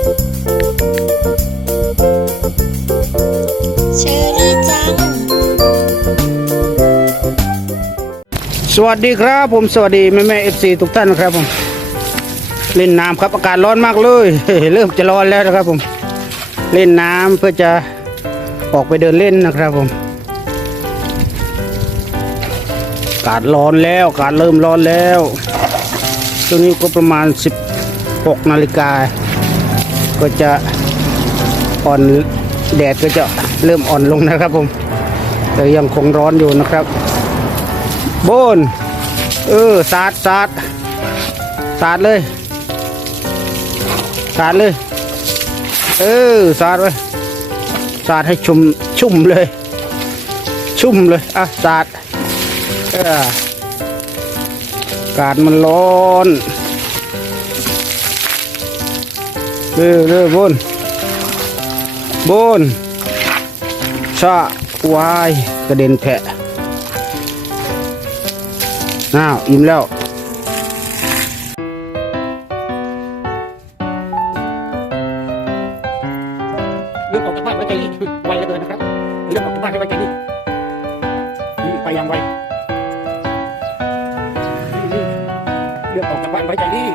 เชอรี่จัง สวัสดีครับผมสวัสดีแม่แม่เอฟซีทุกท่านนะครับผมเล่นน้ำครับอากาศร้อนมากเลยเริ่มจะร้อนแล้วนะครับผม เล่นน้ำเพื่อจะออกไปเดินเล่นนะครับผมอากาศร้อนแล้วอากาศเริ่มร้อนแล้วช่วงนี้ก็ประมาณ 16นาฬิกา ก็จะอ่อนแดดก็จะเริ่มอ่อนลงนะครับผมแต่ยังคงร้อนอยู่นะครับโบนเออสาดสาดสาดเลยสาดเลยเออสาดไว้สาดให้ชุ่มชุ่มเลย ชุ่มเลยอะสาดออากาศมันร้อน เออเออโบนโบนชะวายกระเด็นแผะอ้าวอิ่มแล้วเรื่องออกจากบ้านไว้ใจนี่ไวเหลือเกินนะครับเรื่องออกจากบ้านไว้ใจนี่นี่ไปยังไวนี่นี่เรื่องออกจากบ้านไว้ใจนี่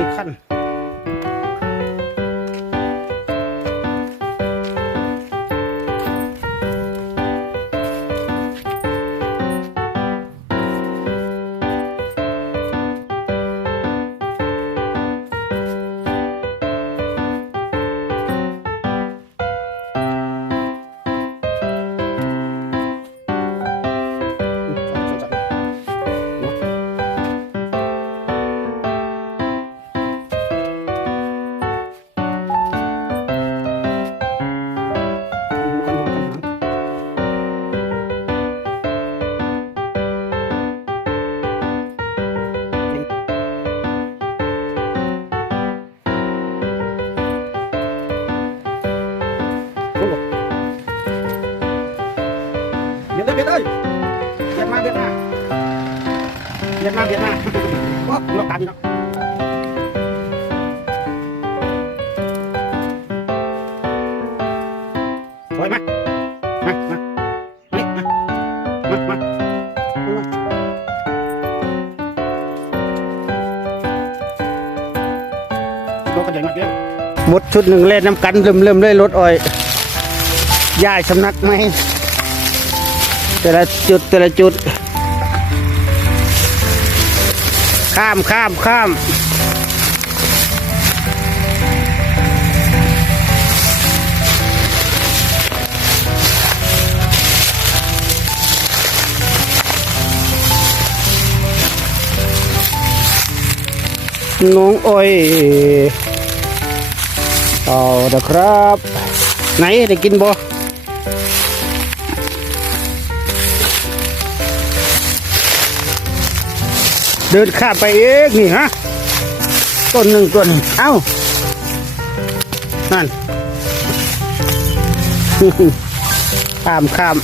นี่ขั้นามามานี่มามามาโลกกันใหญ่มากแล้วหมดชุดหนึ่งเล่นน้ำกันเริ่มเริ่มเลยรถอ้อยย้ายสำนักไหมแต่ละจุดแต่ละจุด ข้ามข้ามข้ามน้องอ้อยเอาละครับ ไหนได้กินบ่ เดินข้าไปเองนี่ฮะต้นหนึ่งต้นเอ้านั่นข้ามข้าม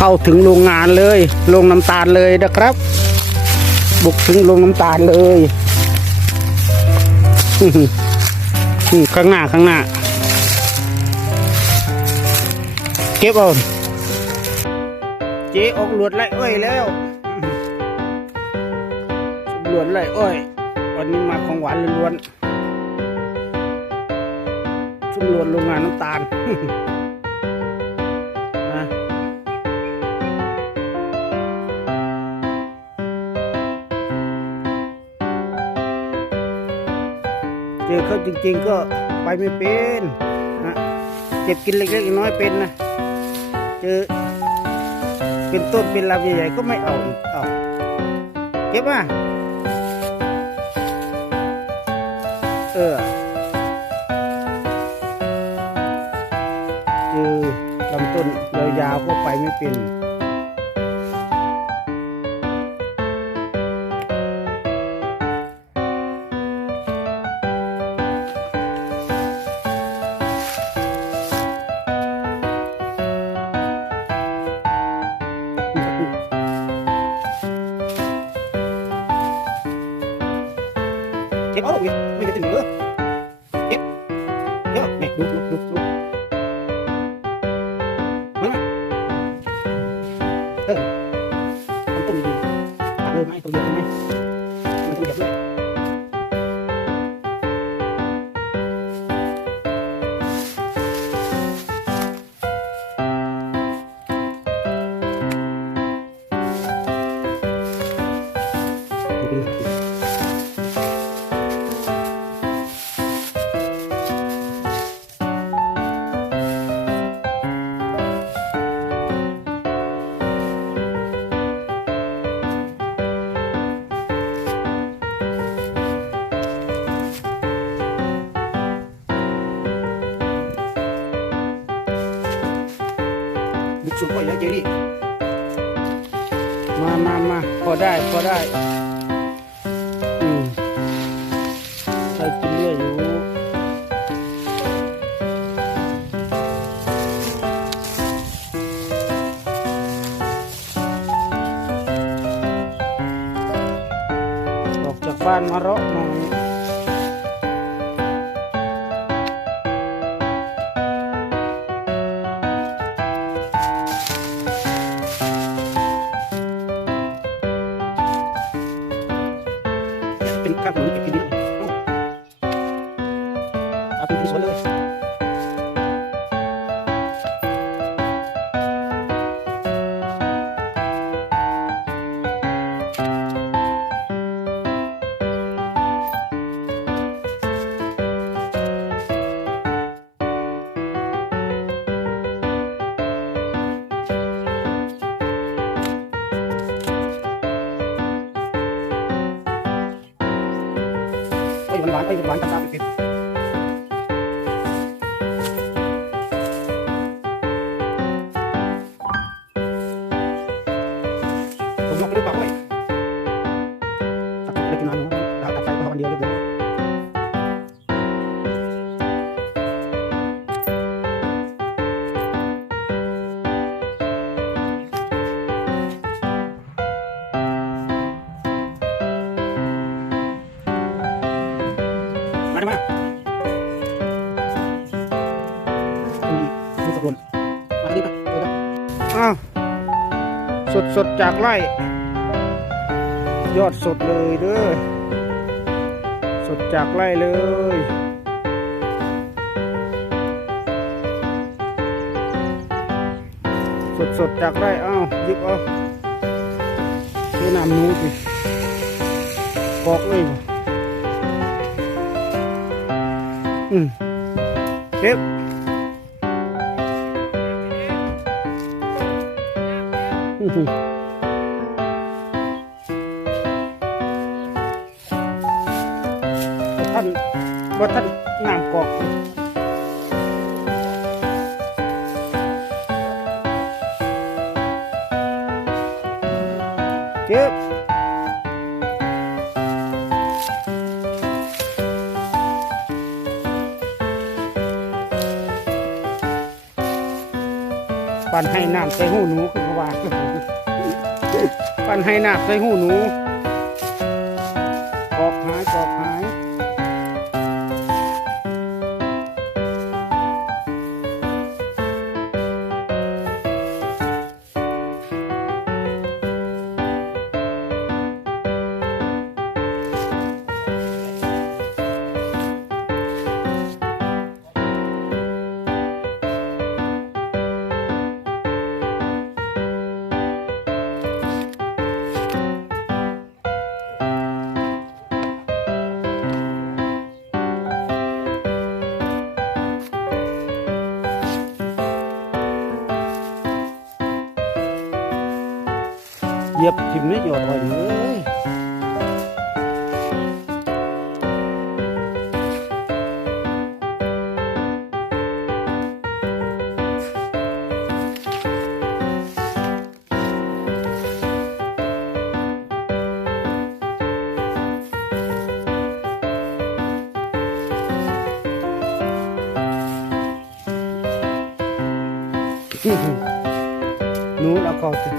เข้าถึงโรงงานเลยโรงน้ำตาลเลยนะครับ บุกถึงโรงน้ำตาลเลยข้างหน้าข้างหน้า เก็บเอาเจ๊ออกหลวดไล่อ้อยแล้วหลวดไล่อ้อยวันนี้มาของหวานล้วนชุมรวจโรงงานน้ำตาล อเขาจริง ๆ ก็ไปไม่เป็นนะเก็บกินเล็กๆน้อยเป็นนะเจอเป็นต้นเป็นลำใหญ่ๆก็ไม่เอาอีกเอาเก็บมาเออเจอลำต้นยาวๆก็ไปไม่เป็น เก็บเอาลูกไม่จะถึงเหรอเก็บเดี๋ยวนี่ดูดูดู ได้พอได้อืมใครกินเรื่อยอยู่ออกจากบ้านมาเราะมอง เอา ไอ้ยหว สดจากไร่ ยอดสดเลยเด้อสดจากไร่เลย สดสดจากไร่อ้าวยิบเอาเทน้ำนู้สิกอกเลยบ่อืมเก็บ อื้อหือท่านว่าท่านน้ำกอกเก็บปั่นให้น้ำใส่หูหนูคือเขาว่า ปั่นให้น้ำใส่หูหนู เหยียบทิ่มนี่ยอดอ่อยเอ้ยนู้นเอาเข้าสิ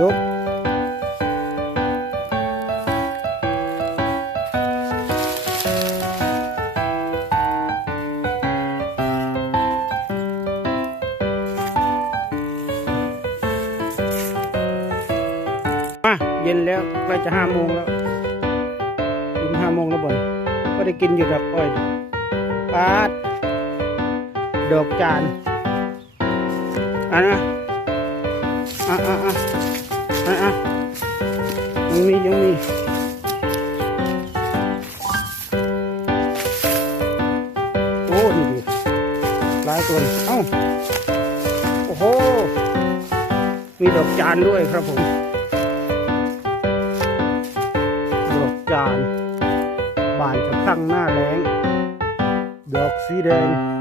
ยก มา เย็นแล้วใกล้จะห้าโมงแล้วถึงห้าโมงแล้วบ่นก็ได้กินอยู่ดอกอ้อยปาด ดอกจานอันนะอะอะอะ อะอะยังมียังมีโอ้นี่ดิหลายตัวเอ้าโอ้โห มีดอกจานด้วยครับผม ดอกจาน บานจะข้งหน้าแรงดอกสีแดง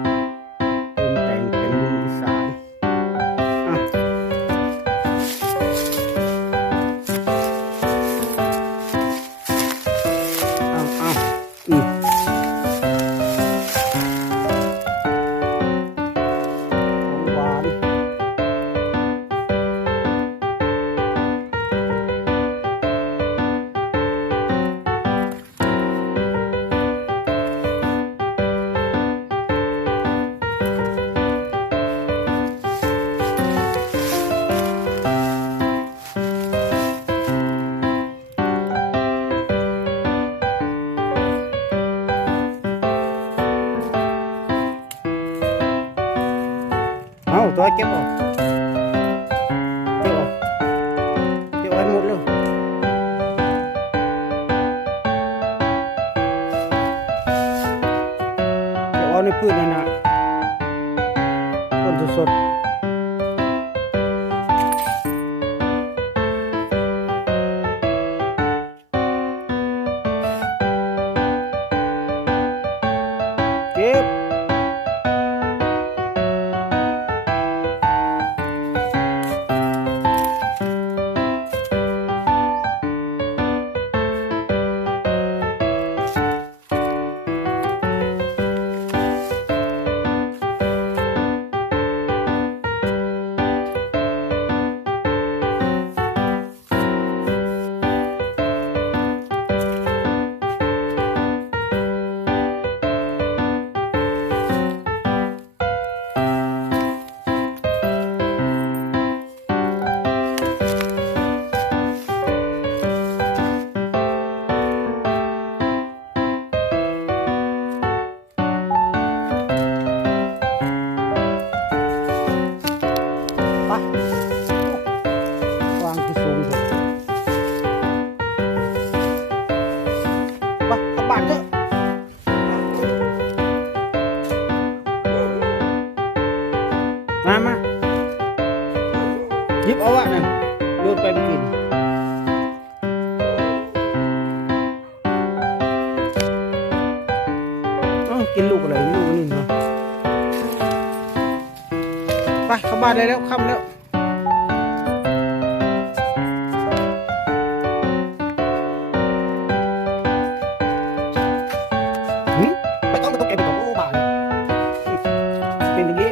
หมดเลยเดี๋ยวเอาในพืชนั่นนะต้นสดๆ มามาหยิบเอาวะนั่นโยนไปกินเอ้ากินลูกอะไรลูกนี่เนาะไปเข้าบ้านได้แล้วค่ำแล้วหึไม่ต้องไม่ต้องเก็บไปกับโอ้บานเป็นอย่างนี้